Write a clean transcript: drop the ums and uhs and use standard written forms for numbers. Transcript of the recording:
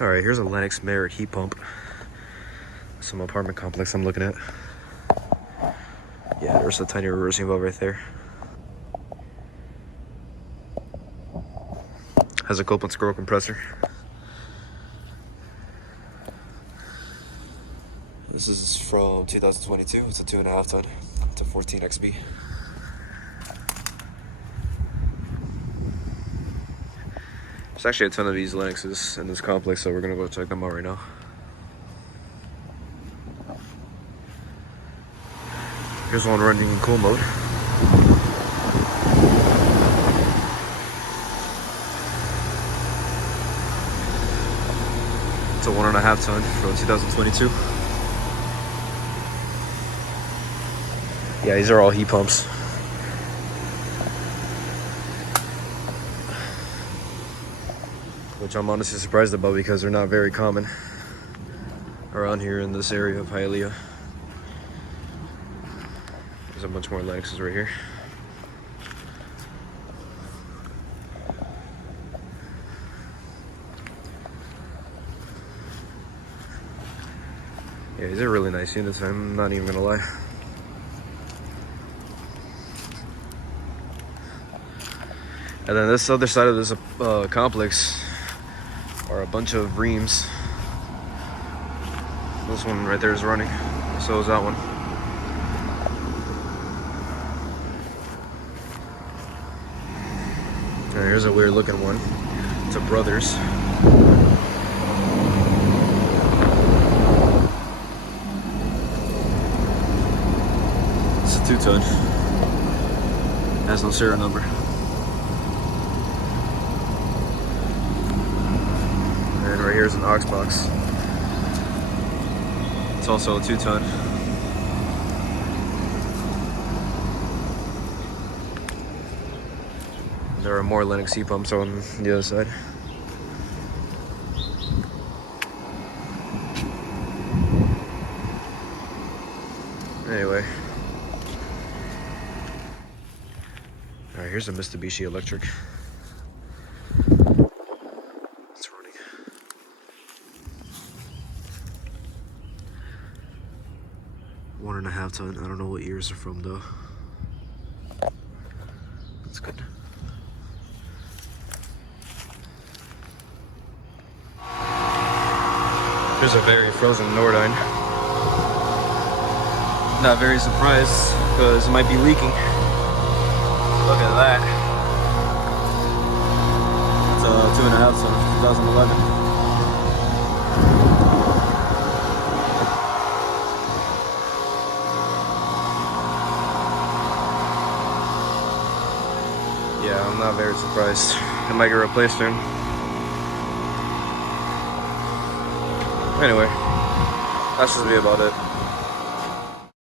All right, here's a Lennox Merit heat pump. Some apartment complex I'm looking at. Yeah, there's a tiny reversing valve right there. Has a Copeland scroll compressor. This is from 2022. It's a 2.5 ton. It's a 14 XB. There's actually a ton of these Lennoxes in this complex, so we're gonna go check them out right now. Here's one running in cool mode. It's a 1.5 ton from 2022. Yeah, these are all heat pumps. Which I'm honestly surprised about because they're not very common around here in this area of Hialeah. There's a bunch more Lennoxes right here. Yeah, these are really nice units, I'm not even gonna lie. And then this other side of this complex are a bunch of Rheems. This one right there is running, so is that one. Alright, here's a weird looking one. It's a Brothers. It's a 2-ton. Has no serial number. And right here is an aux box. It's also a 2-ton. There are more Lennox heat pumps on the other side. Anyway. Alright, here's a Mitsubishi electric. It's running. One and a half ton. I don't know what years they're from though. That's good. Here's a very frozen Nordyne. Not very surprised because it might be leaking. Look at that. It's a 2.5 ton, 2011. Yeah, I'm not very surprised. It might get replaced soon. Anyway, that's just be about it.